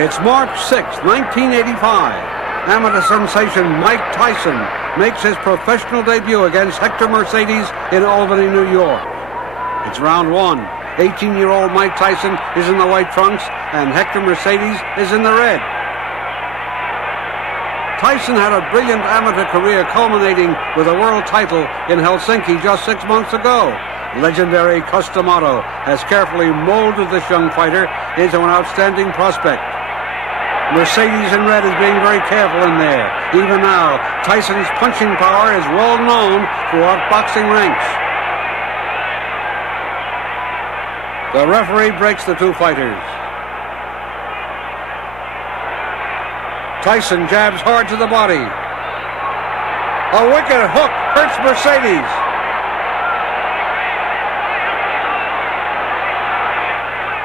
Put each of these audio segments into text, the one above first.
It's March 6, 1985. Amateur sensation Mike Tyson makes his professional debut against Hector Mercedes in Albany, New York. It's round one. 18-year-old Mike Tyson is in the white trunks and Hector Mercedes is in the red. Tyson had a brilliant amateur career culminating with a world title in Helsinki just 6 months ago. Legendary Customato has carefully molded this young fighter into an outstanding prospect. Mercedes in red is being very careful in there. Even now, Tyson's punching power is well known throughout boxing ranks. The referee breaks the two fighters. Tyson jabs hard to the body. A wicked hook hurts Mercedes.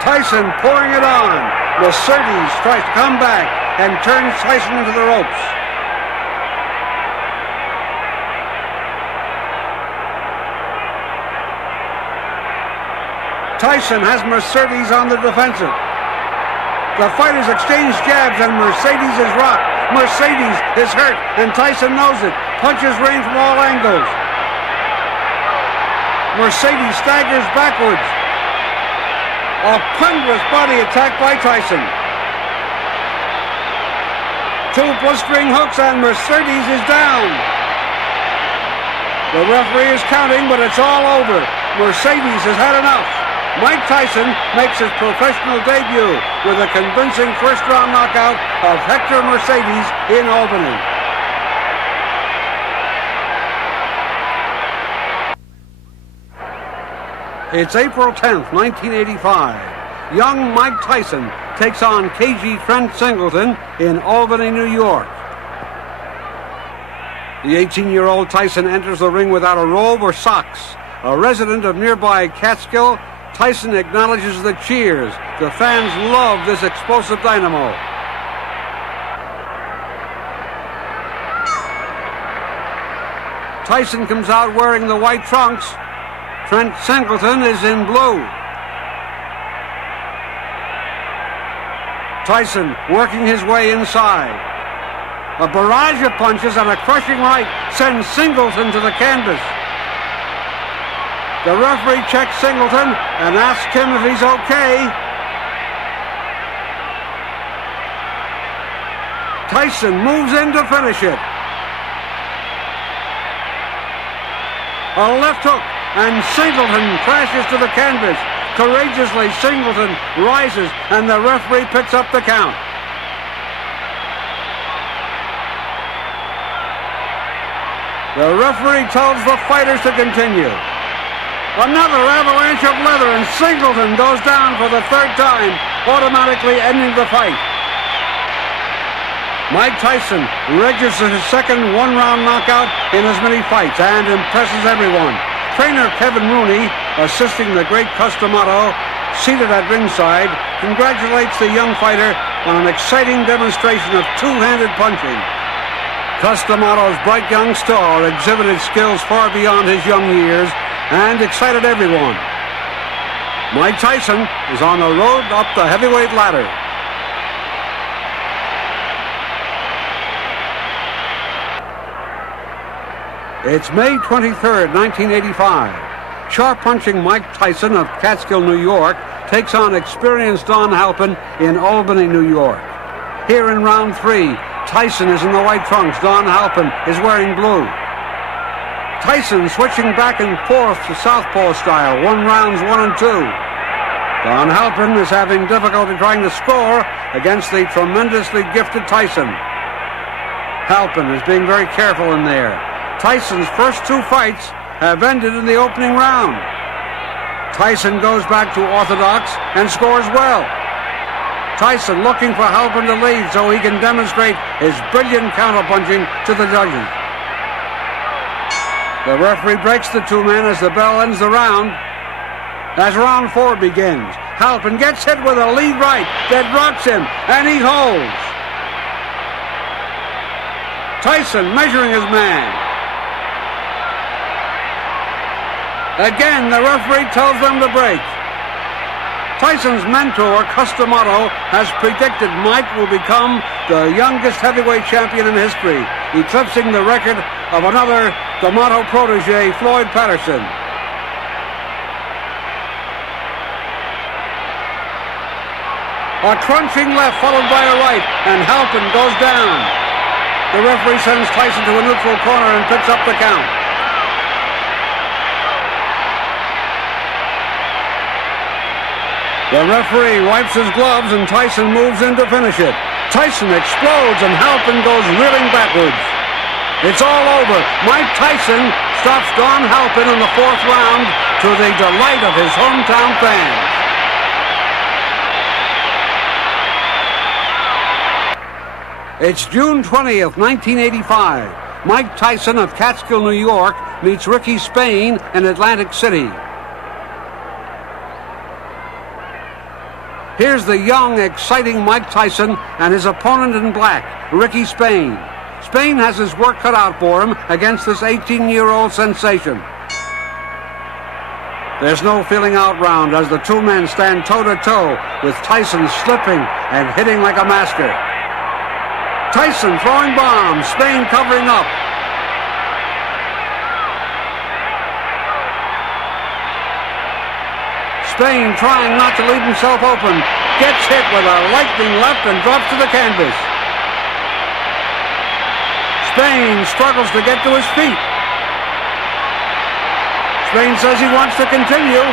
Tyson pouring it on. Mercedes tries to come back and turns Tyson into the ropes. Tyson has Mercedes on the defensive. The fighters exchange jabs and Mercedes is rocked. Mercedes is hurt and Tyson knows it. Punches rain from all angles. Mercedes staggers backwards. A ponderous body attack by Tyson. Two blistering hooks and Mercedes is down. The referee is counting, but it's all over. Mercedes has had enough. Mike Tyson makes his professional debut with a convincing first-round knockout of Hector Mercedes in Albany. It's April 10th, 1985. Young Mike Tyson takes on KG Trent Singleton in Albany, New York. The 18-year-old Tyson enters the ring without a robe or socks. A resident of nearby Catskill, Tyson acknowledges the cheers. The fans love this explosive dynamo. Tyson comes out wearing the white trunks. Trent Singleton is in blue. Tyson working his way inside. A barrage of punches and a crushing right sends Singleton to the canvas. The referee checks Singleton and asks him if he's okay. Tyson moves in to finish it. A left hook and Singleton crashes to the canvas. Courageously, Singleton rises and the referee picks up the count. The referee tells the fighters to continue. Another avalanche of leather and Singleton goes down for the third time, automatically ending the fight. Mike Tyson registers his second one-round knockout in as many fights and impresses everyone. Trainer Kevin Rooney, assisting the great Customato, seated at ringside, congratulates the young fighter on an exciting demonstration of two-handed punching. Customato's bright young star exhibited skills far beyond his young years and excited everyone. Mike Tyson is on the road up the heavyweight ladder. It's May 23rd, 1985. Sharp-punching Mike Tyson of Catskill, New York, takes on experienced Don Halpin in Albany, New York. Here in round three, Tyson is in the white trunks. Don Halpin is wearing blue. Tyson switching back and forth to southpaw style, won rounds 1 and 2. Don Halpin is having difficulty trying to score against the tremendously gifted Tyson. Halpin is being very careful in there. Tyson's first two fights have ended in the opening round. Tyson goes back to orthodox and scores well. Tyson looking for Halpin to lead so he can demonstrate his brilliant counterpunching to the judges. The referee breaks the two men as the bell ends the round. As round 4 begins, Halpin gets hit with a lead right that rocks him, and he holds. Tyson measuring his man. Again, the referee tells them to break. Tyson's mentor, Customato, has predicted Mike will become the youngest heavyweight champion in history, eclipsing the record of another D'Amato protege, Floyd Patterson. A crunching left followed by a right, and Halpin goes down. The referee sends Tyson to a neutral corner and picks up the count. The referee wipes his gloves and Tyson moves in to finish it. Tyson explodes and Halpin goes reeling backwards. It's all over. Mike Tyson stops Don Halpin in the fourth round to the delight of his hometown fans. It's June 20th, 1985. Mike Tyson of Catskill, New York, meets Ricky Spain in Atlantic City. Here's the young, exciting Mike Tyson and his opponent in black, Ricky Spain. Spain has his work cut out for him against this 18-year-old sensation. There's no feeling out round as the two men stand toe-to-toe with Tyson slipping and hitting like a masker. Tyson throwing bombs, Spain covering up. Spain trying not to leave himself open, gets hit with a lightning left and drops to the canvas. Spain struggles to get to his feet. Spain says he wants to continue.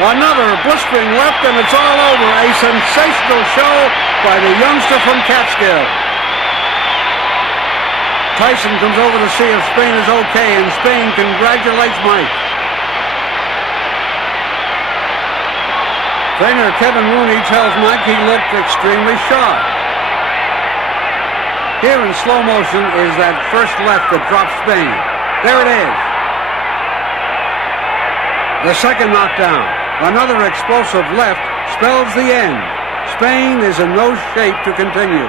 Another blistering left, and it's all over. A sensational show by the youngster from Catskill. Tyson comes over to see if Spain is okay, and Spain congratulates Mike. Trainer Kevin Rooney tells Mike he looked extremely sharp. Here in slow motion is that first left that drops Spain. There it is. The second knockdown. Another explosive left spells the end. Spain is in no shape to continue.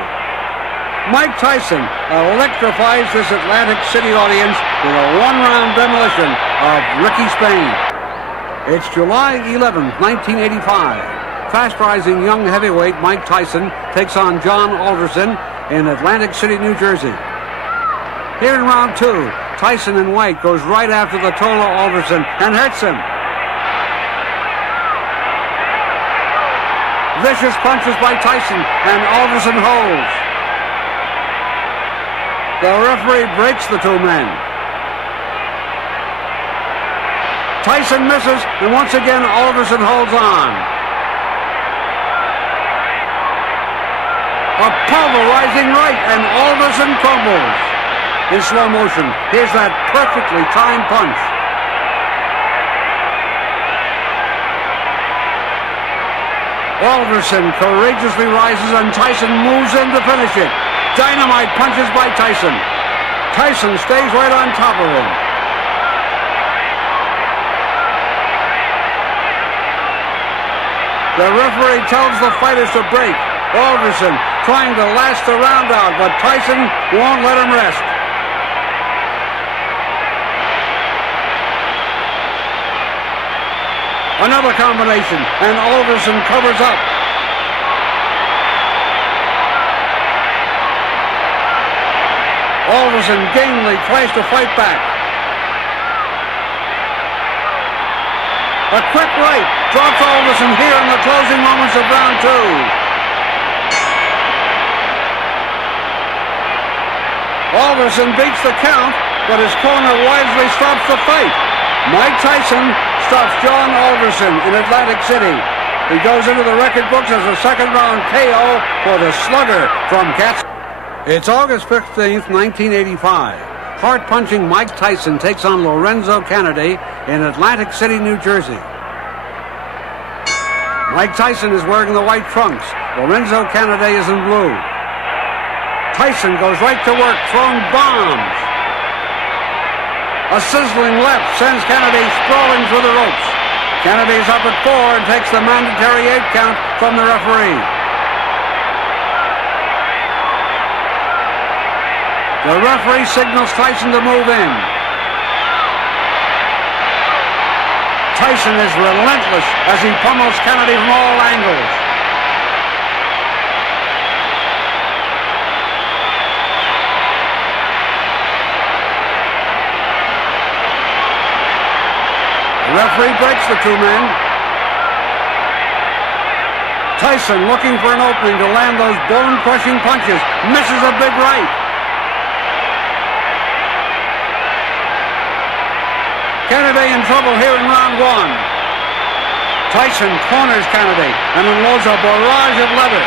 Mike Tyson electrifies this Atlantic City audience with a one-round demolition of Ricky Spain. It's July 11th, 1985. Fast-rising young heavyweight Mike Tyson takes on John Alderson in Atlantic City, New Jersey. Here in round two, Tyson in white goes right after the Tolo Alderson and hurts him. Vicious punches by Tyson, and Alderson holds. The referee breaks the two men. Tyson misses, and once again Alderson holds on. A pulverizing right, and Alderson crumbles. In slow motion, here's that perfectly timed punch. Alderson courageously rises and Tyson moves in to finish it. Dynamite punches by Tyson. Tyson stays right on top of him. The referee tells the fighters to break. Alderson trying to last the round out, but Tyson won't let him rest. Another combination, and Alderson covers up. Alderson gamely tries to fight back. A quick right drops Alderson here in the closing moments of round two. Alderson beats the count, but his corner wisely stops the fight. Mike Tyson stops John Alderson in Atlantic City. He goes into the record books as a second-round KO for the slugger from Catskill. It's August 15th, 1985. Heart-punching Mike Tyson takes on Lorenzo Kennedy in Atlantic City, New Jersey. Mike Tyson is wearing the white trunks. Lorenzo Kennedy is in blue. Tyson goes right to work, throwing bombs. A sizzling left sends Kennedy sprawling through the ropes. Kennedy's up at 4 and takes the mandatory 8 count from the referee. The referee signals Tyson to move in. Tyson is relentless as he pummels Kennedy from all angles. The referee breaks the two men. Tyson looking for an opening to land those bone-crushing punches. Misses a big right. Kennedy in trouble here in round one. Tyson corners Kennedy and unloads a barrage of leather.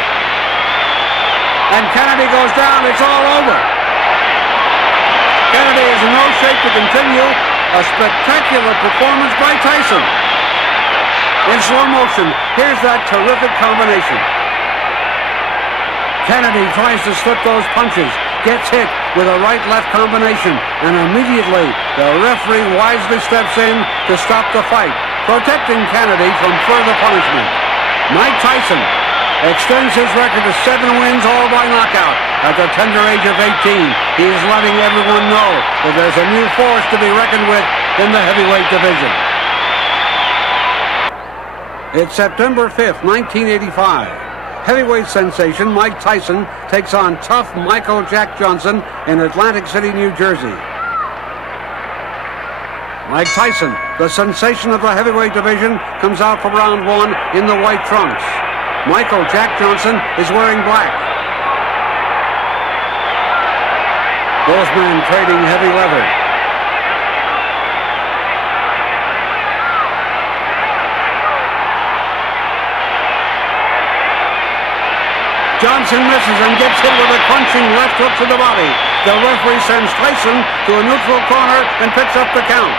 And Kennedy goes down. It's all over. Kennedy is in no shape to continue. A spectacular performance by Tyson. In slow motion, here's that terrific combination. Kennedy tries to slip those punches, gets hit with a right-left combination, and immediately the referee wisely steps in to stop the fight, protecting Kennedy from further punishment. Mike Tyson extends his record to 7 wins, all by knockout. At the tender age of 18, he is letting everyone know that there's a new force to be reckoned with in the heavyweight division. It's September 5th, 1985. Heavyweight sensation Mike Tyson takes on tough Michael Jack Johnson in Atlantic City, New Jersey. Mike Tyson, the sensation of the heavyweight division, comes out for round one in the white trunks. Michael Jack Johnson is wearing black. Both men trading heavy leather. Johnson misses and gets hit with a crunching left hook to the body. The referee sends Tyson to a neutral corner and picks up the count.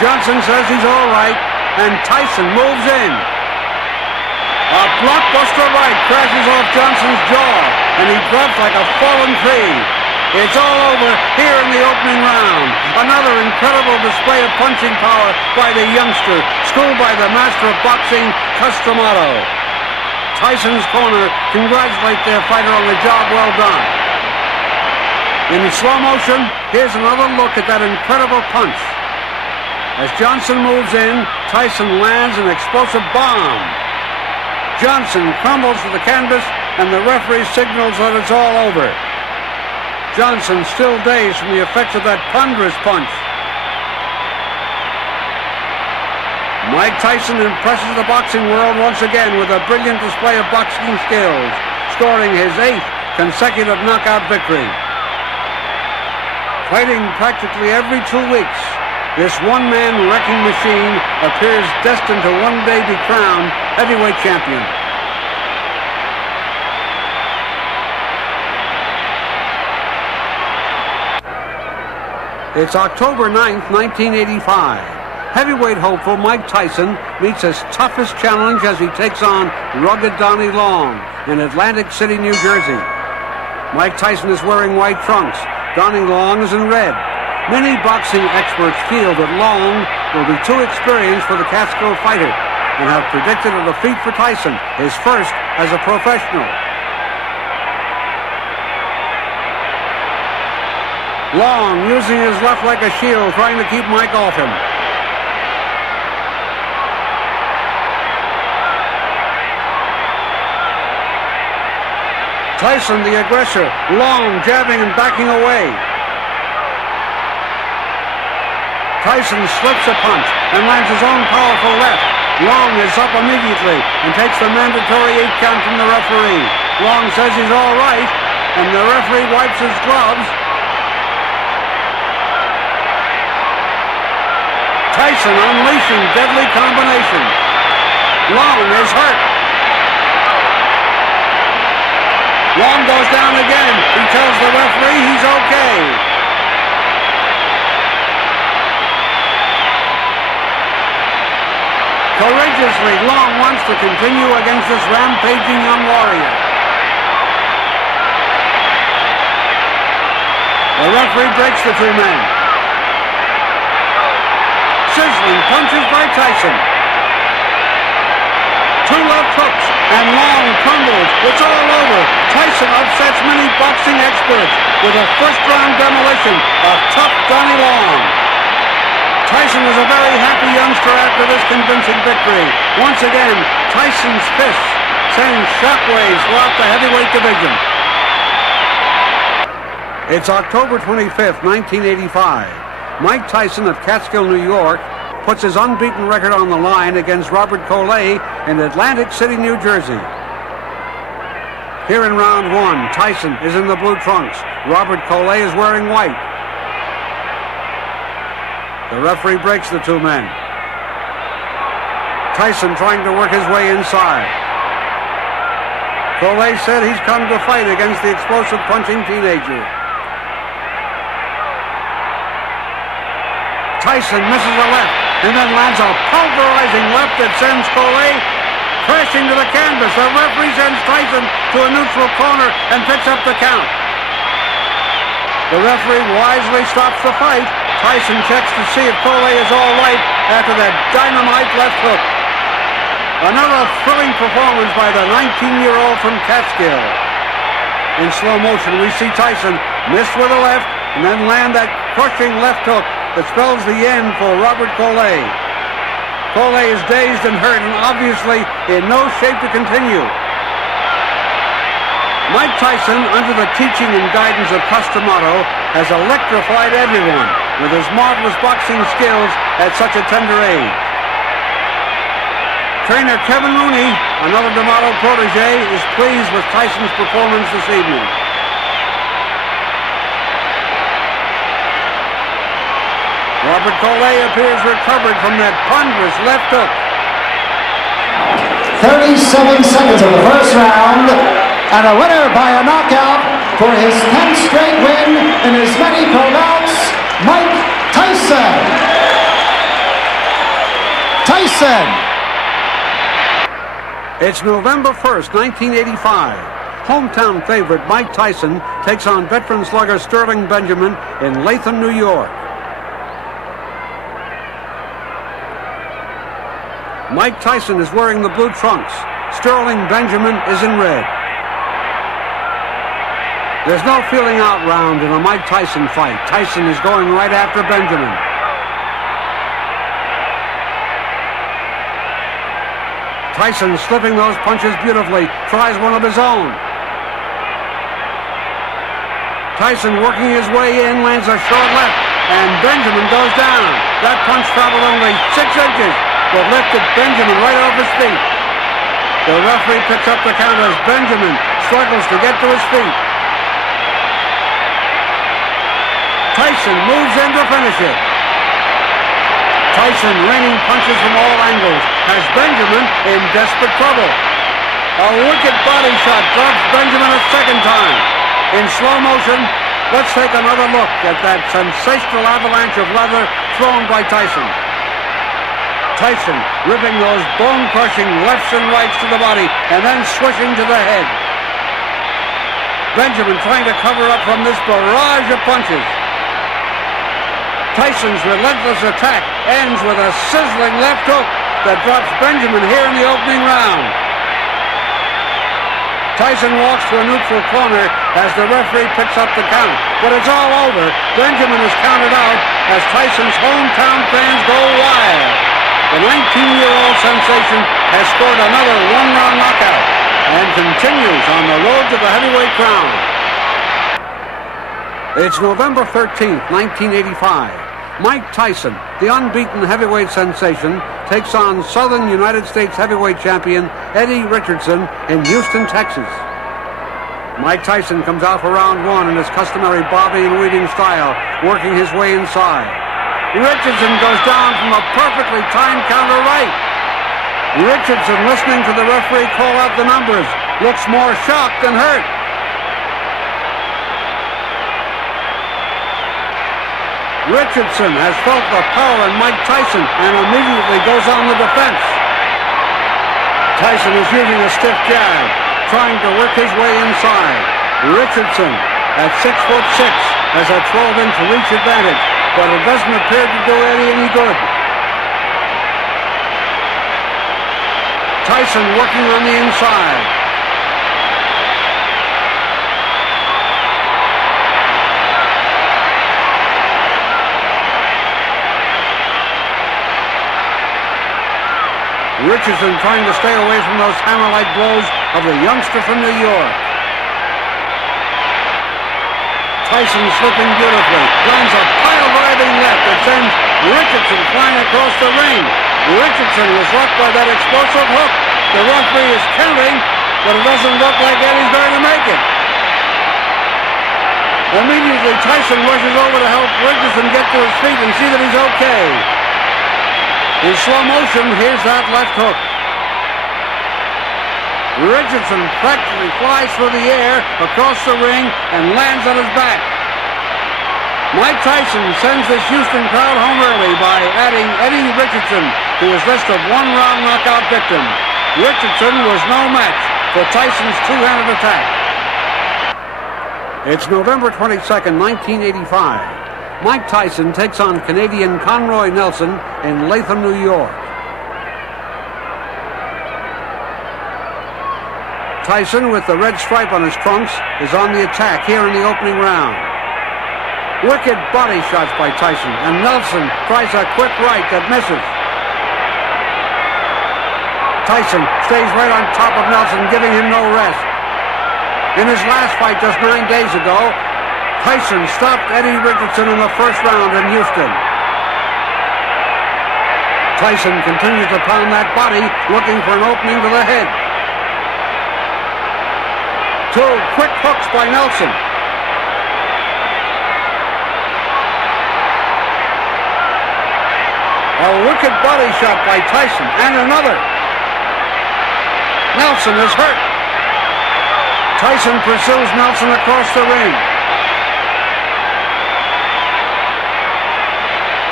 Johnson says he's all right, and Tyson moves in. A blockbuster right crashes off Johnson's jaw, and he drops like a fallen tree. It's all over here in the opening round. Another incredible display of punching power by the youngster, schooled by the master of boxing, Cus D'Amato. Tyson's corner congratulate their fighter on the job well done. In slow motion, here's another look at that incredible punch. As Johnson moves in, Tyson lands an explosive bomb. Johnson crumbles to the canvas, and the referee signals that it's all over. Johnson still dazed from the effects of that ponderous punch. Mike Tyson impresses the boxing world once again with a brilliant display of boxing skills, scoring his 8th consecutive knockout victory. Fighting practically every 2 weeks, this one-man wrecking machine appears destined to one day be crowned heavyweight champion. It's October 9th, 1985. Heavyweight hopeful Mike Tyson meets his toughest challenge as he takes on rugged Donnie Long in Atlantic City, New Jersey. Mike Tyson is wearing white trunks. Donnie Long is in red. Many boxing experts feel that Long will be too experienced for the Catskill fighter and have predicted a defeat for Tyson, his first as a professional. Long using his left like a shield, trying to keep Mike off him. Tyson, the aggressor, Long jabbing and backing away. Tyson slips a punch and lands his own powerful left. Long is up immediately and takes the mandatory 8 count from the referee. Long says he's all right, and the referee wipes his gloves. Tyson unleashing deadly combination. Long is hurt. Long goes down again. He tells the referee he's okay. Courageously, Long wants to continue against this rampaging young warrior. The referee breaks the two men. Sizzling punches by Tyson. 2 left hooks, and Long crumbles. It's all over. Tyson upsets many boxing experts with a first-round demolition of tough Donnie Long. Tyson is a very happy youngster after this convincing victory. Once again, Tyson's fists sending shockwaves throughout the heavyweight division. It's October 25th, 1985. Mike Tyson of Catskill, New York, puts his unbeaten record on the line against Robert Collet in Atlantic City, New Jersey. Here in round one, Tyson is in the blue trunks. Robert Collet is wearing white. The referee breaks the two men. Tyson trying to work his way inside. Collet said he's come to fight against the explosive punching teenager. Tyson misses a left and then lands a pulverizing left that sends Collet crashing to the canvas. The referee sends Tyson to a neutral corner and picks up the count. The referee wisely stops the fight. Tyson checks to see if Collet is all right after that dynamite left hook. Another thrilling performance by the 19-year-old from Catskill. In slow motion, we see Tyson miss with a left and then land that crushing left hook that spells the end for Robert Collet. Collet is dazed and hurt and obviously in no shape to continue. Mike Tyson, under the teaching and guidance of Customato, has electrified everyone with his marvelous boxing skills at such a tender age. Trainer Kevin Rooney, another D'Amato protege, is pleased with Tyson's performance this evening. Robert Collet appears recovered from that ponderous left hook. 37 seconds of the first round, and a winner by a knockout for his 10th straight win in as many pro-bouts, Mike Tyson. It's November 1st, 1985. Hometown favorite Mike Tyson takes on veteran slugger Sterling Benjamin in Latham, New York. Mike Tyson is wearing the blue trunks. Sterling Benjamin is in red. There's no feeling out round in a Mike Tyson fight. Tyson is going right after Benjamin. Tyson slipping those punches beautifully, tries one of his own. Tyson working his way in, lands a short left, and Benjamin goes down. That punch traveled only 6 inches, but lifted Benjamin right off his feet. The referee picks up the count as Benjamin struggles to get to his feet. Tyson moves in to finish it. Tyson raining punches from all angles has Benjamin in desperate trouble. A wicked body shot drops Benjamin a second time. In slow motion, let's take another look at that sensational avalanche of leather thrown by Tyson. Tyson ripping those bone-crushing lefts and rights to the body and then swishing to the head. Benjamin trying to cover up from this barrage of punches. Tyson's relentless attack ends with a sizzling left hook that drops Benjamin here in the opening round. Tyson walks to a neutral corner as the referee picks up the count. But it's all over. Benjamin is counted out as Tyson's hometown fans go wild. The 19-year-old sensation has scored another one-round knockout and continues on the road to the heavyweight crown. It's November 13th, 1985. Mike Tyson, the unbeaten heavyweight sensation, takes on Southern United States heavyweight champion Eddie Richardson in Houston, Texas. Mike Tyson comes out for round one in his customary bobbing and weaving style, working his way inside. Richardson goes down from a perfectly timed counter right. Richardson, listening to the referee call out the numbers, looks more shocked than hurt. Richardson has felt the power in Mike Tyson and immediately goes on the defense. Tyson is using a stiff jab, trying to work his way inside. Richardson, at 6'6", has a 12-inch reach advantage, but it doesn't appear to do Eddie any good. Tyson working on the inside. Richardson trying to stay away from those hammer-like blows of the youngster from New York. Tyson slipping beautifully, lands a pile-driving left that sends Richardson flying across the ring. Richardson was rocked by that explosive hook. The referee is counting, but it doesn't look like Eddie's going to make it. Immediately, Tyson rushes over to help Richardson get to his feet and see that he's okay. In slow motion, here's that left hook. Richardson practically flies through the air across the ring and lands on his back. Mike Tyson sends this Houston crowd home early by adding Eddie Richardson to his list of one-round knockout victims. Richardson was no match for Tyson's two-handed attack. It's November 22nd, 1985. Mike Tyson takes on Canadian Conroy Nelson in Latham, New York. Tyson, with the red stripe on his trunks, is on the attack here in the opening round. Wicked body shots by Tyson, and Nelson tries a quick right that misses. Tyson stays right on top of Nelson, giving him no rest. In his last fight just 9 days ago, Tyson stopped Eddie Richardson in the first round in Houston. Tyson continues to pound that body, looking for an opening to the head. Two quick hooks by Nelson. A wicked body shot by Tyson, and another. Nelson is hurt. Tyson pursues Nelson across the ring.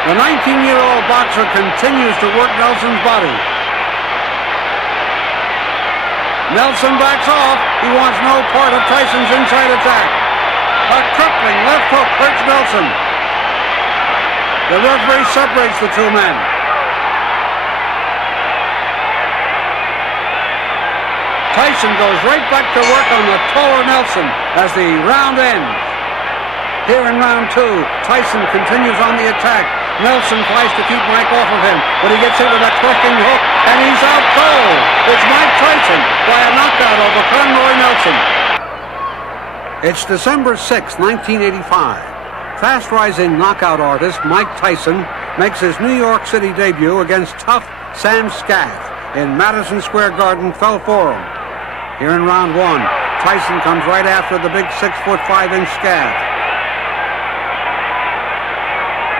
The 19-year-old boxer continues to work Nelson's body. Nelson backs off. He wants no part of Tyson's inside attack. A crippling left hook hurts Nelson. The referee separates the two men. Tyson goes right back to work on the taller Nelson as the round ends. Here in round two, Tyson continues on the attack. Nelson tries to keep Mike off of him, but he gets hit with a crushing hook, and he's out cold. It's Mike Tyson by a knockout over Conroy Nelson. It's December 6, 1985. Fast-rising knockout artist Mike Tyson makes his New York City debut against tough Sam Scaff in Madison Square Garden, Fell Forum. Here in round one, Tyson comes right after the big 6'5" Scaff.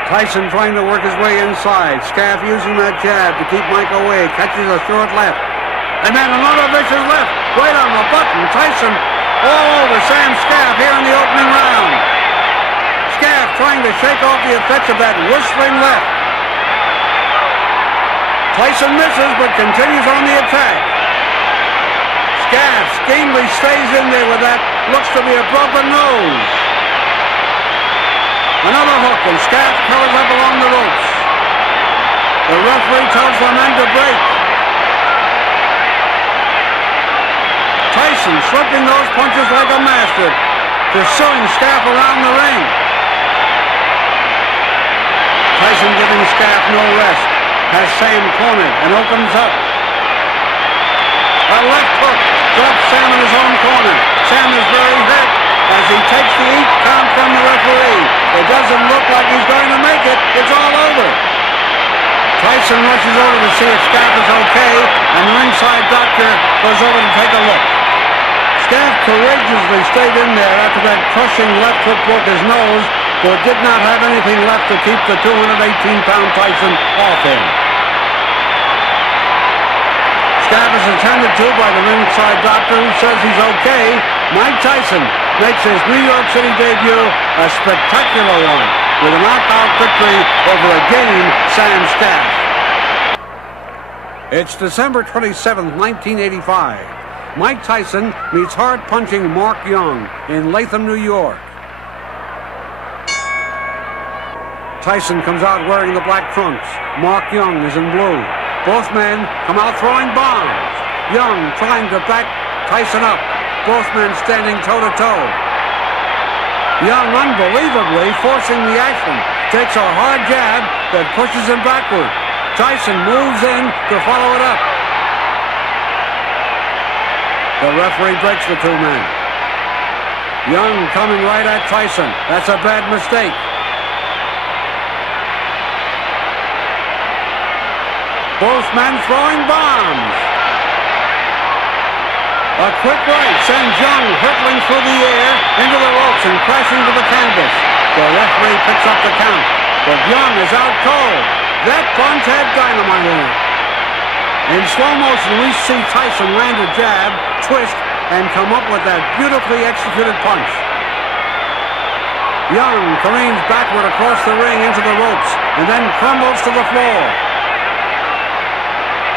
Tyson trying to work his way inside. Scaff using that jab to keep Mike away. Catches a short left. And then another vicious left. Right on the button. Tyson all over Sam Scaff here in the opening round. Scaff trying to shake off the effects of that whistling left. Tyson misses but continues on the attack. Scaff schemely stays in there with that looks to be a broken nose. Another hook, and Scaff covers up along the ropes. The referee tells the men to break. Tyson slipping those punches like a master, pursuing Scaff around the ring. Tyson giving Scaff no rest, has Sam cornered and opens up. A left hook drops Sam in his own corner. Sam is very hurt as he takes the 8 count from the referee. It doesn't look like he's going to make it. It's all over. Tyson rushes over to see if Scaff is okay, and the ringside doctor goes over to take a look. Scaff courageously stayed in there after that crushing left hook broke his nose, but did not have anything left to keep the 218-pound Tyson off him. Scaff is attended to by the ringside doctor who says he's okay. Mike Tyson makes his New York City debut a spectacular one with a knockout victory over a game Sam Scaff. It's December 27, 1985. Mike Tyson meets hard-punching Mark Young in Latham, New York. Tyson comes out wearing the black trunks. Mark Young is in blue. Both men come out throwing bombs. Young trying to back Tyson up. Both men standing toe-to-toe. Young unbelievably forcing the action. Takes a hard jab that pushes him backward. Tyson moves in to follow it up. The referee breaks the two men. Young coming right at Tyson. That's a bad mistake. Both men throwing bombs. A quick right sends Young hurtling through the air into the ropes and crashing to the canvas. The referee picks up the count, but Young is out cold. That punch had dynamite in it. In slow motion, we see Tyson land a jab, twist, and come up with that beautifully executed punch. Young careens backward across the ring into the ropes and then crumbles to the floor.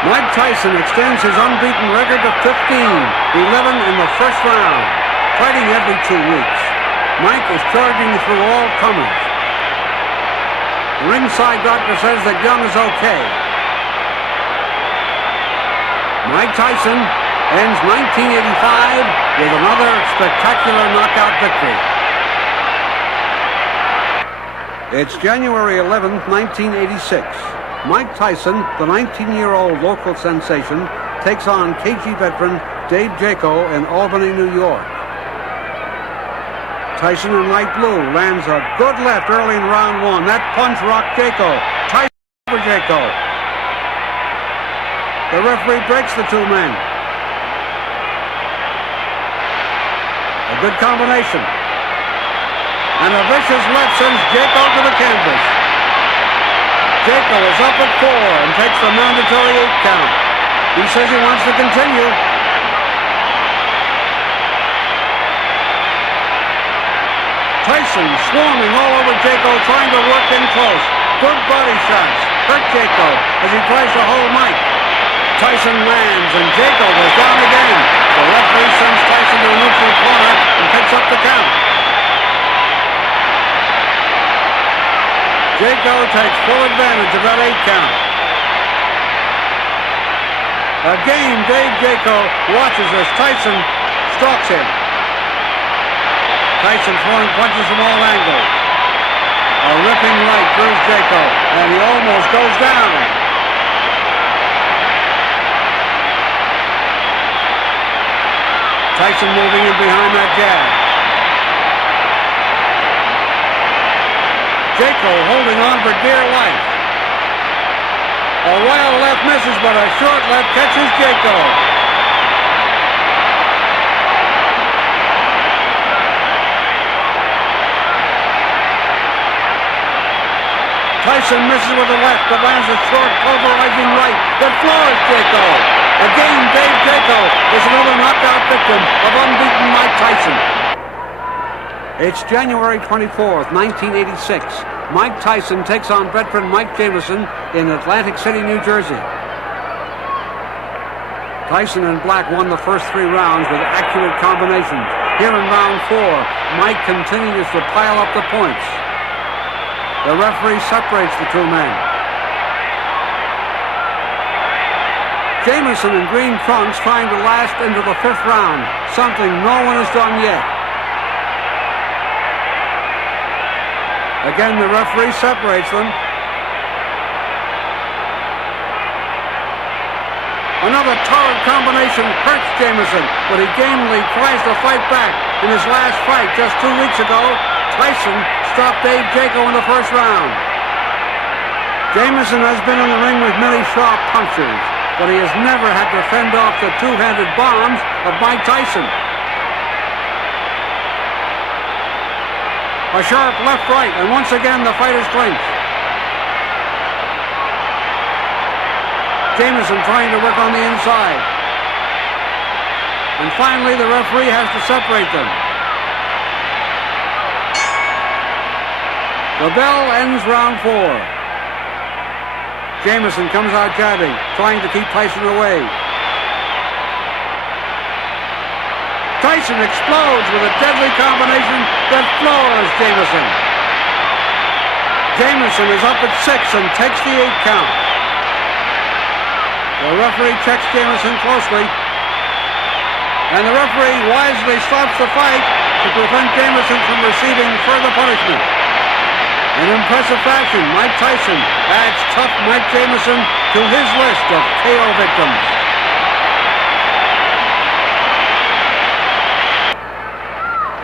Mike Tyson extends his unbeaten record to 15, 11 in the first round, fighting every 2 weeks. Mike is charging through all comers. The ringside doctor says that Young is okay. Mike Tyson ends 1985 with another spectacular knockout victory. It's January 11th, 1986. Mike Tyson, the 19-year-old local sensation, takes on KG veteran Dave Jaco in Albany, New York. Tyson in light blue lands a good left early in round one. That punch rocked Jaco. Tyson over Jaco. The referee breaks the two men. A good combination. And a vicious left sends Jaco to the canvas. Jaco is up at 4 and takes the mandatory 8 count. He says he wants to continue. Tyson swarming all over Jaco, trying to work in close. Good body shots. Hurt Jaco as he tries to hold Mike. Tyson lands and Jaco goes down again. The referee sends Tyson to a neutral corner and picks up the count. Jaco takes full advantage of that 8 count. Again, Dave Jaco watches as Tyson stalks him. Tyson throwing punches from all angles. A ripping right drills Jaco, and he almost goes down. Tyson moving in behind that jab. Jaco holding on for dear life. A wild left misses, but a short left catches Jaco. Tyson misses with the left, but lands a short, pulverizing right that floors Jaco. Again, Dave Jaco is another knockout victim of unbeaten Mike Tyson. It's January 24th, 1986. Mike Tyson takes on veteran Mike Jamison in Atlantic City, New Jersey. Tyson in black won the first 3 rounds with accurate combinations. Here in round 4, Mike continues to pile up the points. The referee separates the two men. Jamison in green trunks trying to last into the 5th round, something no one has done yet. Again, the referee separates them. Another torrid combination hurts Jamison, but he gamely tries to fight back. In his last fight just 2 weeks ago, Tyson stopped Dave Jaco in the first round. Jamison has been in the ring with many sharp punches, but he has never had to fend off the two-handed bombs of Mike Tyson. A sharp left-right, and once again the fight is clinched. Jamison trying to work on the inside. And finally, the referee has to separate them. The bell ends round 4. Jamison comes out jabbing, trying to keep Tyson away. Tyson explodes with a deadly combination that floors Jamison. Jamison is up at 6 and takes the 8 count. The referee checks Jamison closely, and the referee wisely stops the fight to prevent Jamison from receiving further punishment. In impressive fashion, Mike Tyson adds tough Mike Jamison to his list of KO victims.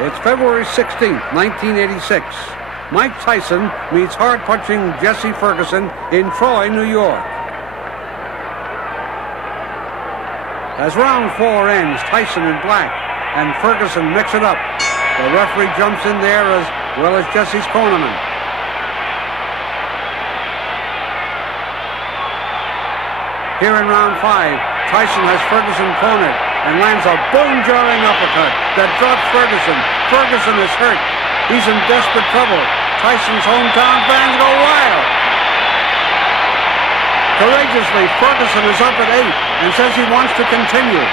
It's February 16th, 1986. Mike Tyson meets hard-punching Jesse Ferguson in Troy, New York. As round 4 ends, Tyson in black and Ferguson mix it up. The referee jumps in there as well as Jesse's cornerman. Here in round 5, Tyson has Ferguson cornered and lands a bone-jarring uppercut that drops Ferguson. Ferguson is hurt. He's in desperate trouble. Tyson's hometown fans go wild. Courageously, Ferguson is up at 8 and says he wants to continue.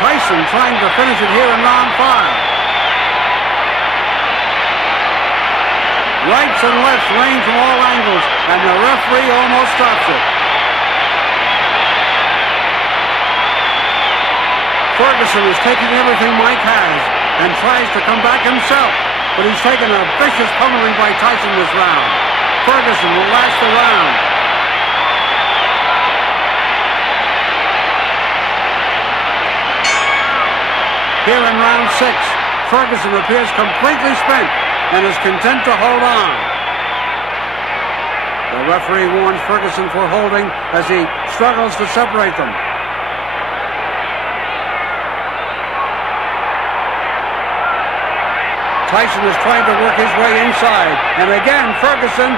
Tyson trying to finish it here in round 5. Rights and lefts rain from all angles, and the referee almost stops it. Ferguson is taking everything Mike has and tries to come back himself, but he's taken a vicious pummeling by Tyson this round. Ferguson will last the round. Here in round 6, Ferguson appears completely spent and is content to hold on. The referee warns Ferguson for holding as he struggles to separate them. Tyson is trying to work his way inside, and again Ferguson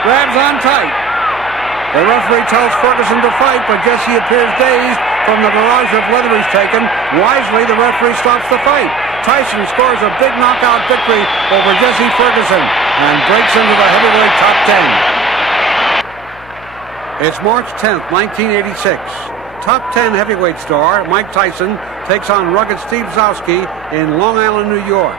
grabs on tight. The referee tells Ferguson to fight, but Jesse appears dazed from the barrage of leather he's taken. Wisely, the referee stops the fight. Tyson scores a big knockout victory over Jesse Ferguson and breaks into the heavyweight top 10. It's March 10th, 1986. Top 10 heavyweight star Mike Tyson takes on rugged Steve Zowski in Long Island, New York.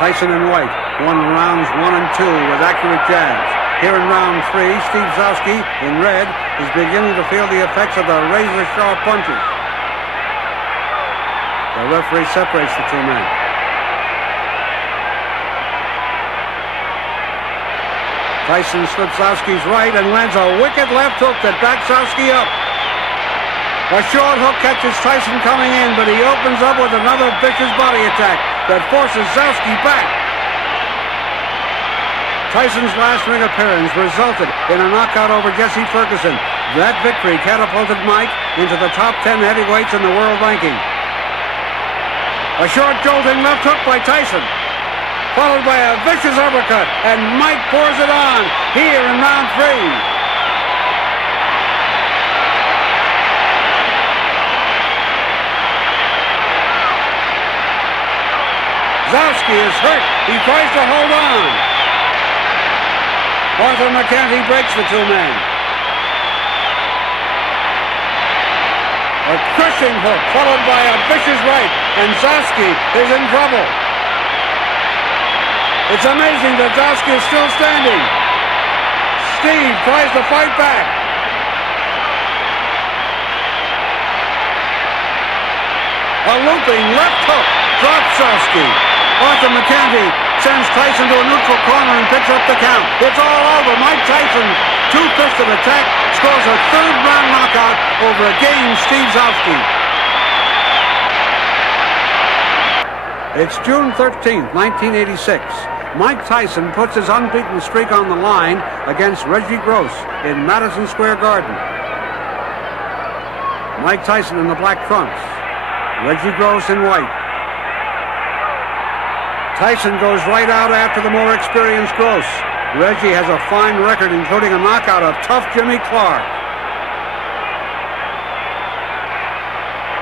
Tyson in white won rounds 1 and 2 with accurate jabs. Here in round 3, Steve Zowski in red is beginning to feel the effects of the razor-sharp punches. The referee separates the two men. Tyson slips Zowski's right and lands a wicked left hook that backs Zowski up. A short hook catches Tyson coming in, but he opens up with another vicious body attack that forces Zowski back. Tyson's last ring appearance resulted in a knockout over Jesse Ferguson. That victory catapulted Mike into the top 10 heavyweights in the world ranking. A short jolting left hook by Tyson, followed by a vicious uppercut, and Mike pours it on here in round 3. Zowski is hurt. He tries to hold on. Arthur McCanty breaks the two men. A crushing hook followed by a vicious right, and Zowski is in trouble. It's amazing that Zowski is still standing. Steve tries to fight back. A looping left hook drops Zowski. Arthur McCanty sends Tyson to a neutral corner and picks up the count. It's all over. Mike Tyson, two-fisted attack, scores a third-round knockout over a game Steve Zowski. It's June 13th, 1986. Mike Tyson puts his unbeaten streak on the line against Reggie Gross in Madison Square Garden. Mike Tyson in the black trunks, Reggie Gross in white. Tyson goes right out after the more experienced Gross. Reggie has a fine record, including a knockout of tough Jimmy Clark.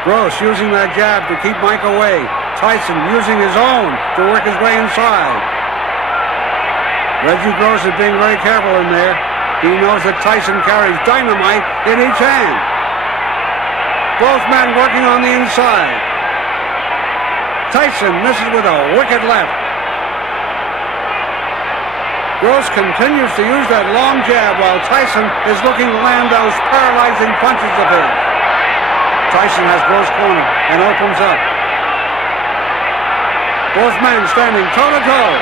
Gross using that jab to keep Mike away. Tyson using his own to work his way inside. Reggie Gross is being very careful in there. He knows that Tyson carries dynamite in each hand. Both men working on the inside. Tyson misses with a wicked left. Gross continues to use that long jab while Tyson is looking to land those paralyzing punches of his. Tyson has Gross cornered and opens up. Both men standing toe-to-toe.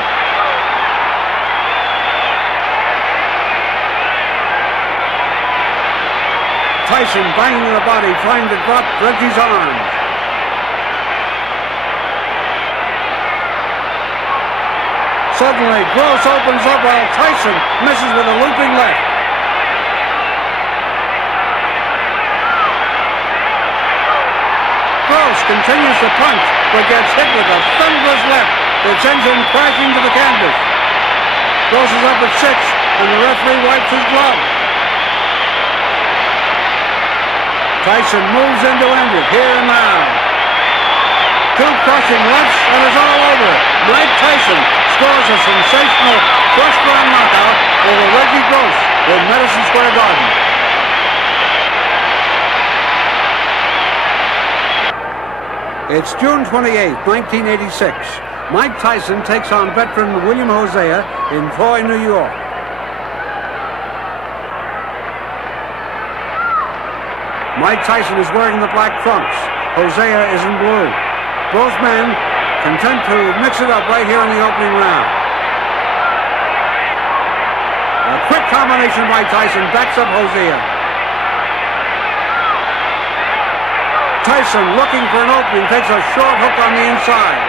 Tyson banging the body, trying to drop Reggie's arms. Suddenly, Gross opens up while Tyson misses with a looping left. Gross continues to punch, but gets hit with a thunderous left that sends him crashing to the canvas. Gross is up at 6, and the referee wipes his glove. Tyson moves in to end it, here and now. 2 crushing lefts, and it's all over. Mike Tyson scores a sensational first-round knockout over Reggie Gross in Madison Square Garden. It's June 28, 1986. Mike Tyson takes on veteran William Hosea in Troy, New York. Mike Tyson is wearing the black trunks. Hosea is in blue. Both men content to mix it up right here in the opening round. A quick combination by Tyson backs up Hosea. Tyson, looking for an opening, takes a short hook on the inside.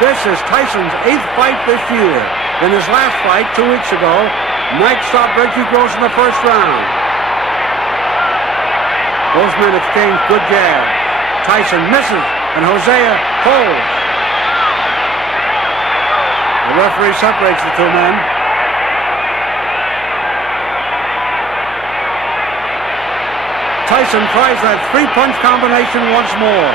This is Tyson's 8th fight this year. In his last fight 2 weeks ago, Mike stopped Reggie Gross in the first round. Both men exchange good jabs. Tyson misses, and Hosea holds. The referee separates the 2 men. Tyson tries that 3-punch combination once more.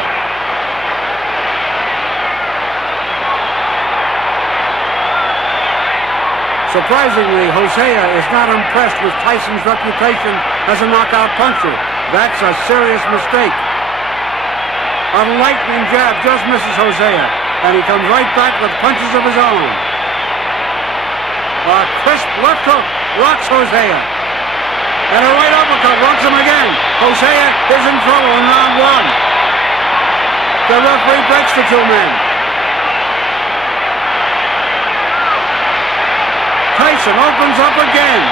Surprisingly, Hosea is not impressed with Tyson's reputation as a knockout puncher. That's a serious mistake. A lightning jab just misses Hosea, and he comes right back with punches of his own. A crisp left hook rocks Hosea. And a right uppercut rocks him again. Hosea is in trouble in round 1. The referee breaks the 2 men. Tyson opens up again.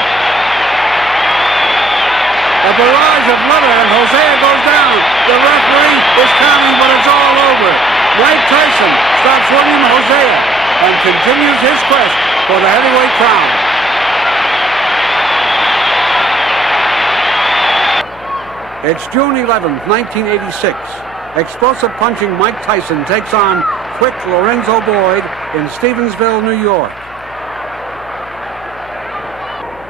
A barrage of leather, and Hosea goes down. The referee is counting, but it's all over. Mike Tyson stops William Hosea and continues his quest for the heavyweight crown. It's June 11th, 1986. Explosive punching Mike Tyson takes on quick Lorenzo Boyd in Stevensville, New York.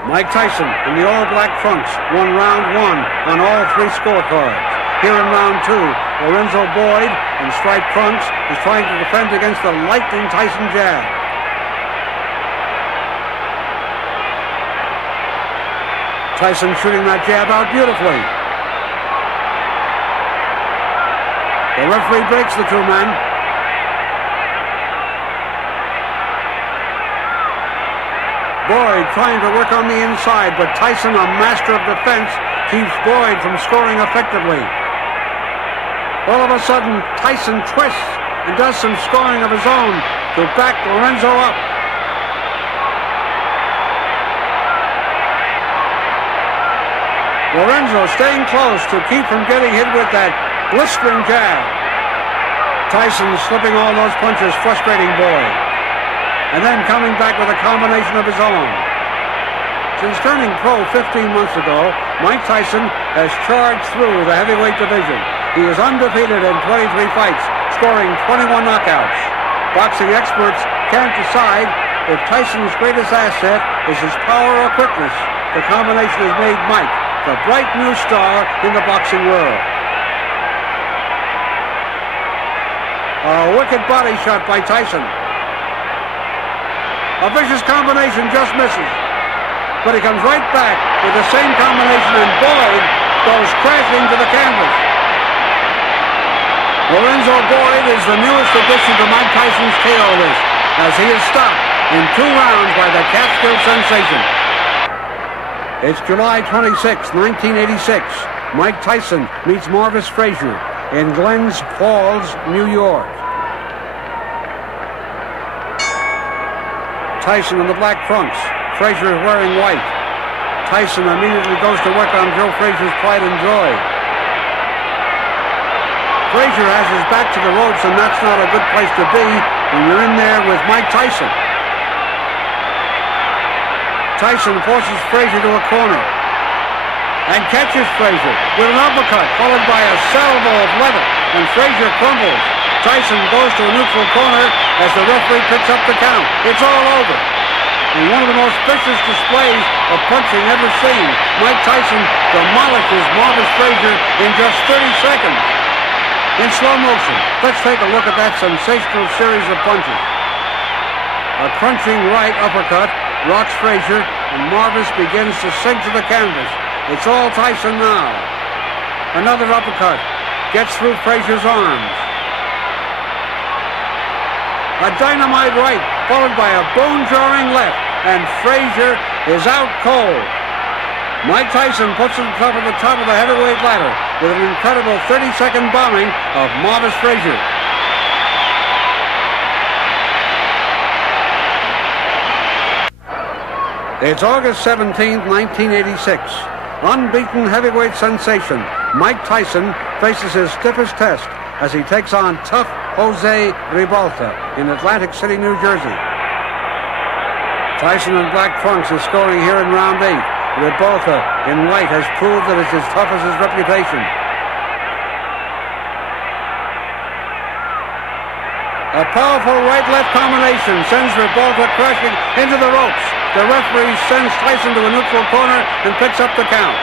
Mike Tyson in the all-black trunks won round 1 on all 3 scorecards. Here in round 2, Lorenzo Boyd in striped trunks is trying to defend against the lightning Tyson jab. Tyson shooting that jab out beautifully. The referee breaks the 2 men. Boyd trying to work on the inside, but Tyson, a master of defense, keeps Boyd from scoring effectively. All of a sudden, Tyson twists and does some scoring of his own to back Lorenzo up. Lorenzo staying close to keep from getting hit with that blistering jab. Tyson slipping all those punches, frustrating Boyd. And then coming back with a combination of his own. Since turning pro 15 months ago, Mike Tyson has charged through the heavyweight division. He is undefeated in 23 fights, scoring 21 knockouts. Boxing experts can't decide if Tyson's greatest asset is his power or quickness. The combination has made Mike the bright new star in the boxing world. A wicked body shot by Tyson. A vicious combination just misses. But he comes right back with the same combination, and Boyd goes crashing to the canvas. Lorenzo Boyd is the newest addition to Mike Tyson's KO list, as he is stopped in 2 rounds by the Catskill sensation. It's July 26, 1986. Mike Tyson meets Marvis Frazier in Glens Falls, New York. Tyson in the black trunks. Frazier is wearing white. Tyson immediately goes to work on Joe Frazier's pride and joy. Frazier has his back to the ropes, and that's not a good place to be when you're in there with Mike Tyson. Tyson forces Frazier to a corner and catches Frazier with an uppercut, followed by a salvo of leather, and Frazier crumbles. Tyson goes to a neutral corner as the referee picks up the count. It's all over. In one of the most vicious displays of punching ever seen, Mike Tyson demolishes Marvis Frazier in just 30 seconds. In slow motion, let's take a look at that sensational series of punches. A crunching right uppercut rocks Frazier, and Marvis begins to sink to the canvas. It's all Tyson now. Another uppercut gets through Frazier's arms. A dynamite right, followed by a bone-jarring left, and Frazier is out cold. Mike Tyson puts himself at the top of the heavyweight ladder with an incredible 30-second bombing of Marvis Frazier. It's August 17, 1986. Unbeaten heavyweight sensation Mike Tyson faces his stiffest test as he takes on tough Jose Ribalta in Atlantic City, New Jersey. Tyson in black trunks is scoring here in round 8. Ribalta in white has proved that it's as tough as his reputation. A powerful right-left combination sends Ribalta crashing into the ropes. The referee sends Tyson to a neutral corner and picks up the count.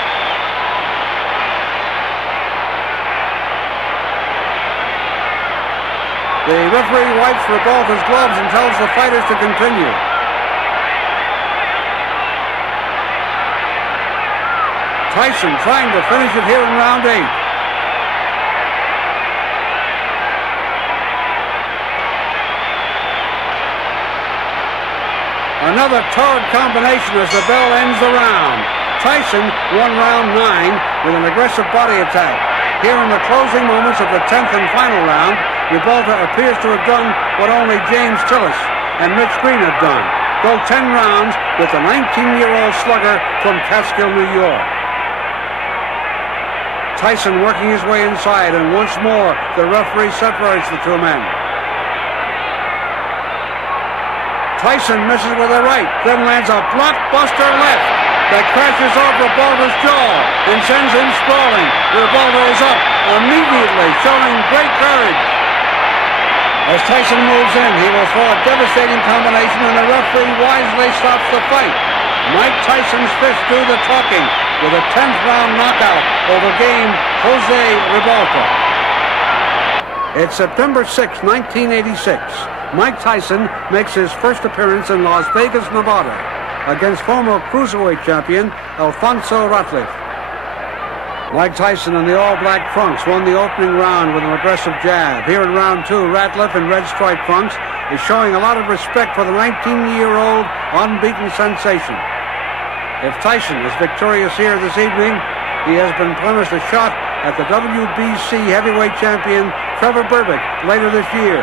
The referee wipes Ribalta's gloves and tells the fighters to continue. Tyson trying to finish it here in round 8. Another torrid combination as the bell ends the round. Tyson won round 9 with an aggressive body attack. Here in the closing moments of the 10th and final round, Ribalta appears to have done what only James Tillis and Mitch Green have done. Go 10 rounds with the 19-year-old slugger from Catskill, New York. Tyson working his way inside, and once more the referee separates the two men. Tyson misses with a right, then lands a blockbuster left that crashes off Ribalta's jaw and sends him sprawling. Ribalta is up immediately, showing great courage. As Tyson moves in, he will throw a devastating combination, and the referee wisely stops the fight. Mike Tyson's fists do the talking with a 10th round knockout over game Jose Ribalta. It's September 6, 1986. Mike Tyson makes his first appearance in Las Vegas, Nevada, against former cruiserweight champion Alfonso Ratliff. Mike Tyson in the all-black trunks won the opening round with an aggressive jab. Here in round 2, Ratliff in red striped trunks is showing a lot of respect for the 19-year-old unbeaten sensation. If Tyson is victorious here this evening, he has been promised a shot at the WBC heavyweight champion Trevor Berbick later this year.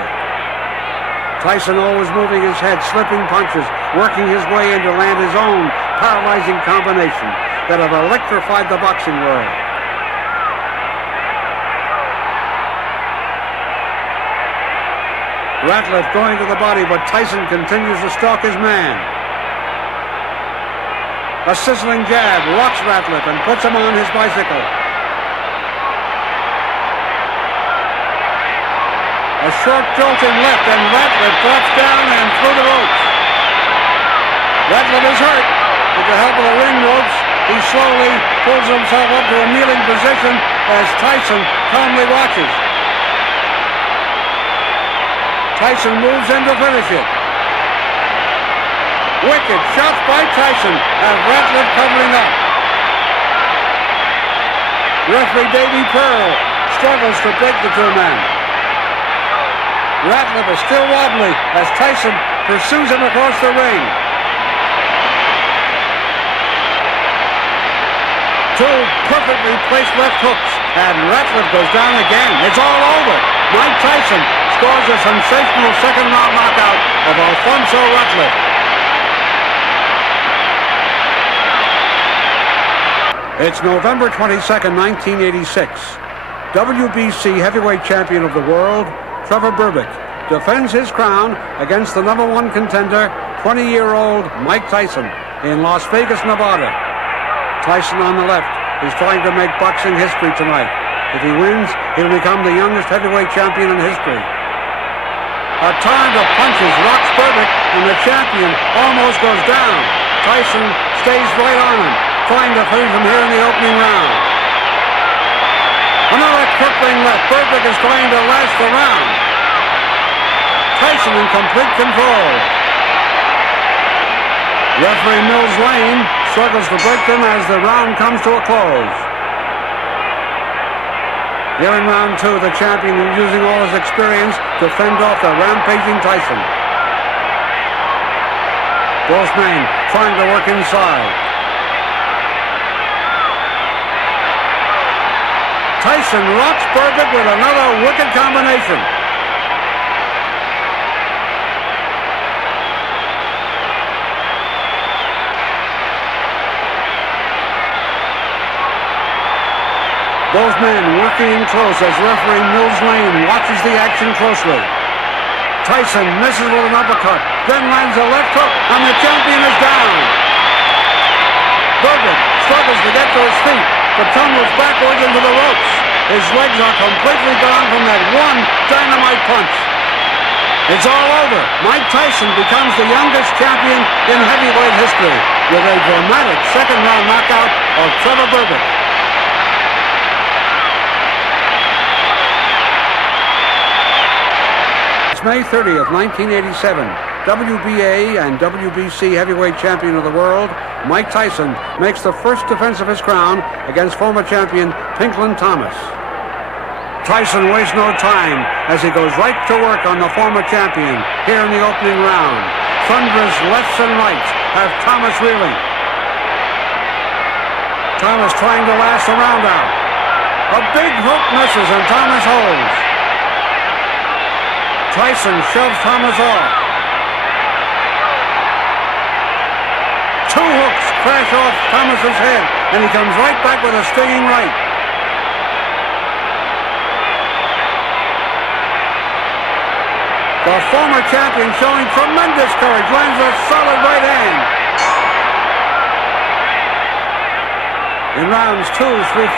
Tyson always moving his head, slipping punches, working his way in to land his own paralyzing combination that have electrified the boxing world. Ratliff going to the body, but Tyson continues to stalk his man. A sizzling jab rocks Ratliff and puts him on his bicycle. A short jolting left, and Ratliff drops down and through the ropes. Ratliff is hurt. With the help of the ring ropes, he slowly pulls himself up to a kneeling position as Tyson calmly watches. Tyson moves in to finish it. Wicked shots by Tyson, and Ratliff covering up. Referee Davey Pearl struggles to break the two men. Ratliff is still wobbly as Tyson pursues him across the ring. Two perfectly placed left hooks, and Ratliff goes down again. It's all over. Mike Tyson scores a sensational second-round knockout of Alfonso Ratliff. It's November 22nd, 1986. WBC heavyweight champion of the world, Trevor Berbick, defends his crown against the number one contender, 20-year-old Mike Tyson, in Las Vegas, Nevada. Tyson on the left is trying to make boxing history tonight. If he wins, he'll become the youngest heavyweight champion in history. A torrent of punches rocks Berbick, and the champion almost goes down. Tyson stays right on him, trying to finish him here in the opening round. Another crippling left. Berbick is trying to last the round. Tyson in complete control. Referee Mills Lane struggles to break them as the round comes to a close. Here in round two, the champion is using all his experience to fend off the rampaging Tyson. Both men trying to work inside. Tyson rocks Berbick with another wicked combination. Both men working in close as referee Mills Lane watches the action closely. Tyson misses with an uppercut, then lands a left hook, and the champion is down. Berbick struggles to get to his feet, but tumbles backwards into the ropes. His legs are completely gone from that one dynamite punch. It's all over. Mike Tyson becomes the youngest champion in heavyweight history with a dramatic second-round knockout of Trevor Berbick. It's May 30th, 1987. WBA and WBC heavyweight champion of the world, Mike Tyson, makes the first defense of his crown against former champion Pinklon Thomas. Tyson wastes no time as he goes right to work on the former champion here in the opening round. Thunderous lefts and rights have Thomas reeling. Thomas trying to last the round out. A big hook misses and Thomas holds. Tyson shoves Thomas off. Two hooks crash off Thomas's head, and he comes right back with a stinging right. The former champion showing tremendous courage, lands a solid right hand. In rounds 2 through 5,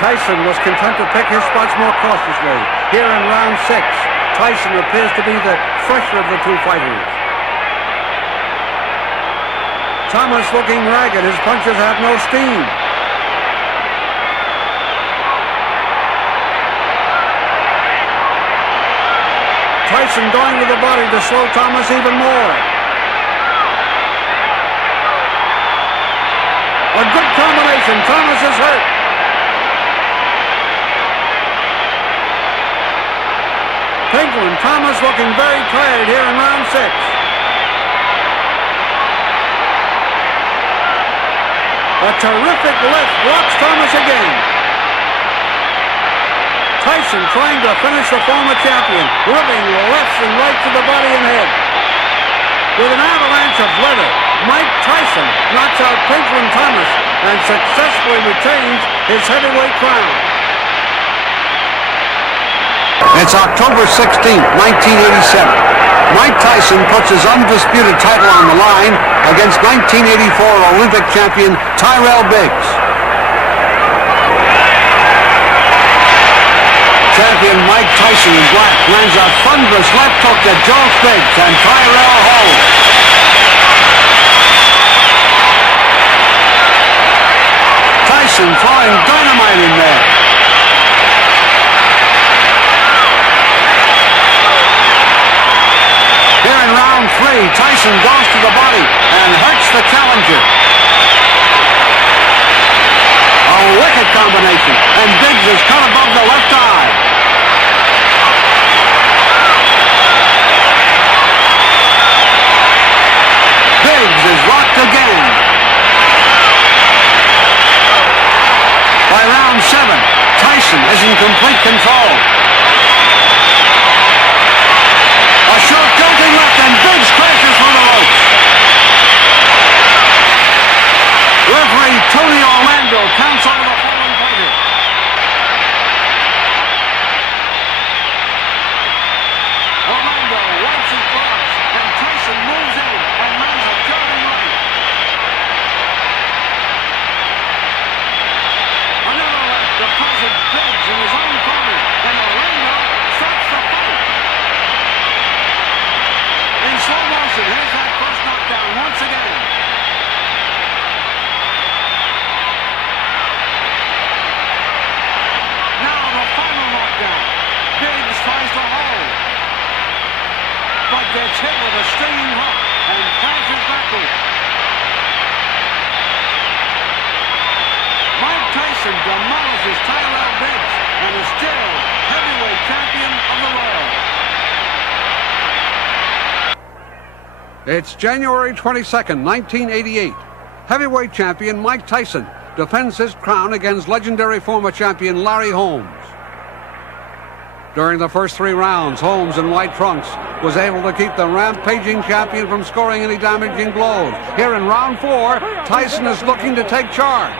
Tyson was content to pick his spots more cautiously. Here in round 6, Tyson appears to be the fresher of the two fighters. Thomas looking ragged, his punches have no steam. Tyson going with the body to slow Thomas even more. A good combination. Thomas is hurt. Pinklon, Thomas looking very tired here in round 6. A terrific lift blocks Thomas again. Tyson trying to finish the former champion, ripping lefts and rights to the body and head. With an avalanche of leather, Mike Tyson knocks out Pinklon Thomas and successfully retains his heavyweight crown. It's October 16th, 1987. Mike Tyson puts his undisputed title on the line against 1984 Olympic champion Tyrell Biggs. Champion Mike Tyson in black lands a thunderous left hook that jolts Biggs, and Tyrell holds. Tyson throwing dynamite in there. Here in round 3, Tyson goes to the body and hurts the challenger. A wicked combination, and Biggs is cut above the left eye. Biggs is rocked again. By round 7, Tyson is in complete control. A short jolting left, and Biggs crashes through the ropes. Referee Tony Orlando but gets hit with a stinging hook and crashes backward. Mike Tyson demolishes Tyrell Biggs and is still heavyweight champion of the world. It's January 22nd, 1988. Heavyweight champion Mike Tyson defends his crown against legendary former champion Larry Holmes. During the first 3 rounds, Holmes in white trunks was able to keep the rampaging champion from scoring any damaging blows. Here in round 4, Tyson is looking to take charge.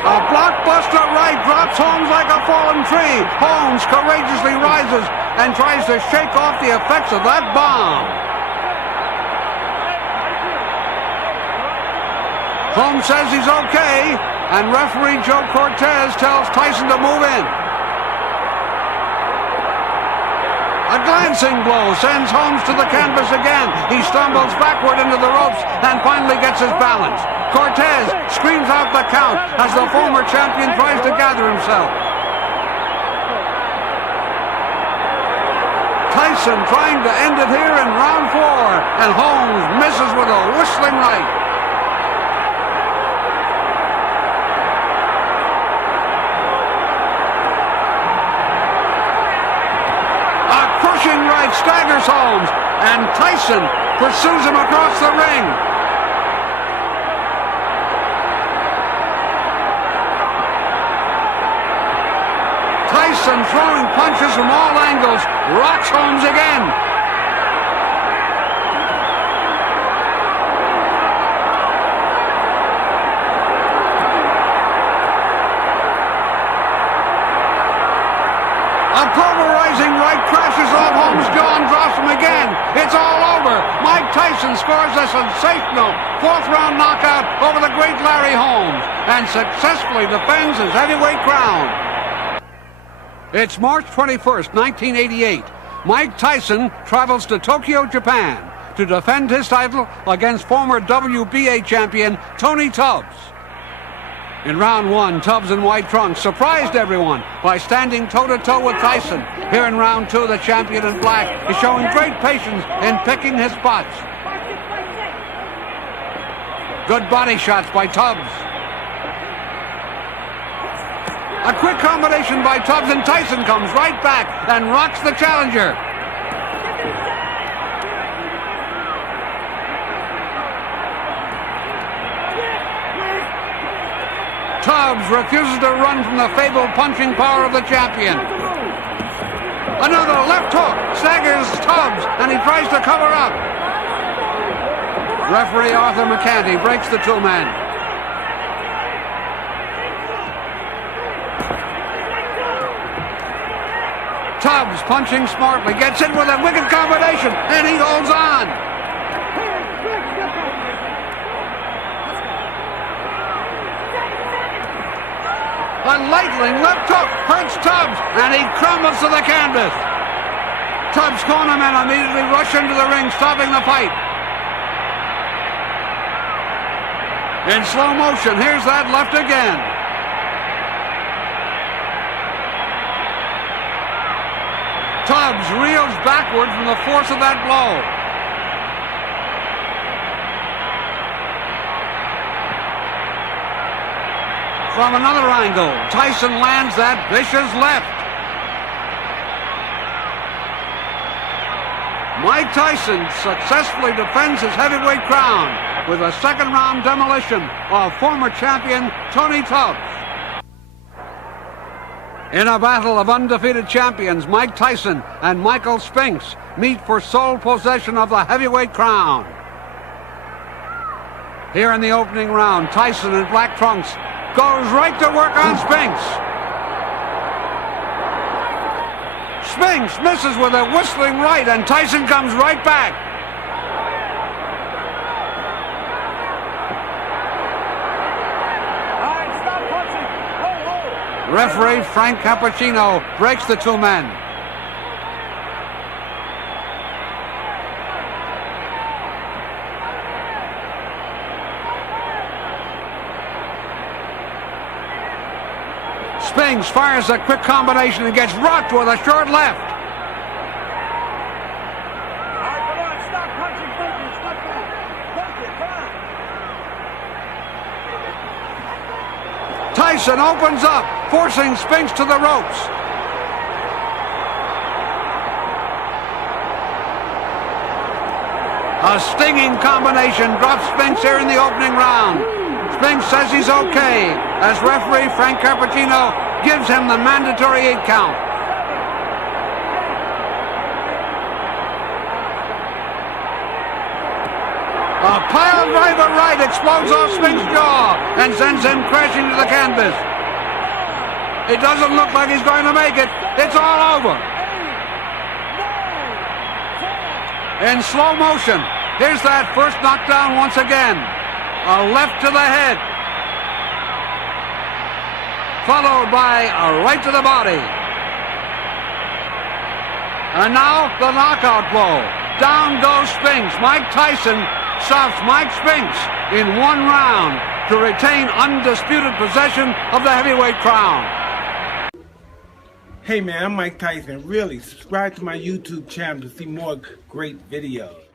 A blockbuster right drops Holmes like a fallen tree. Holmes courageously rises and tries to shake off the effects of that bomb. Holmes says he's okay, and referee Joe Cortez tells Tyson to move in. A glancing blow sends Holmes to the canvas again. He stumbles backward into the ropes and finally gets his balance. Cortez screams out the count as the former champion tries to gather himself. Tyson trying to end it here in round 4, and Holmes misses with a whistling right. A crushing right staggers Holmes, and Tyson pursues him across the ring. Tyson throwing punches from all angles, rocks Holmes again. A pulverizing right crashes off Holmes' jaw and drops him again. It's all over. Mike Tyson scores a sensational 4th-round knockout over the great Larry Holmes and successfully defends his heavyweight crown. It's March 21st, 1988. Mike Tyson travels to Tokyo, Japan to defend his title against former WBA champion Tony Tubbs. In round 1, Tubbs in white trunks surprised everyone by standing toe-to-toe with Tyson. Here in round 2, the champion in black is showing great patience in picking his spots. Good body shots by Tubbs. A quick combination by Tubbs, and Tyson comes right back and rocks the challenger. Tubbs refuses to run from the fabled punching power of the champion. Another left hook staggers Tubbs, and he tries to cover up. Referee Arthur McCanty breaks the 2-man. Tubbs punching smartly, gets in with a wicked combination, and he holds on. A lightning left hook hurts Tubbs, and he crumbles to the canvas. Tubbs' cornermen immediately rush into the ring, stopping the fight. In slow motion, here's that left again. Tubbs reels backward from the force of that blow. From another angle, Tyson lands that vicious left. Mike Tyson successfully defends his heavyweight crown with a 2nd-round demolition of former champion Tony Tubbs. In a battle of undefeated champions, Mike Tyson and Michael Spinks meet for sole possession of the heavyweight crown. Here in the opening round, Tyson in black trunks goes right to work on Spinks. Spinks misses with a whistling right, and Tyson comes right back. Referee Frank Cappuccino breaks the 2-men. Spinks fires a quick combination and gets rocked with a short left. Tyson opens up, forcing Spinks to the ropes. A stinging combination drops Spinks here in the opening round. Spinks says he's okay, as referee Frank Carpacino gives him the mandatory 8 count. A pile driver right explodes off Spinks' jaw and sends him crashing to the canvas. It doesn't look like he's going to make it. It's all over. In slow motion, here's that first knockdown once again. A left to the head, followed by a right to the body. And now the knockout blow. Down goes Spinks. Mike Tyson stops Mike Spinks in 1 round to retain undisputed possession of the heavyweight crown. Hey man, I'm Mike Tyson. Really, subscribe to my YouTube channel to see more great videos.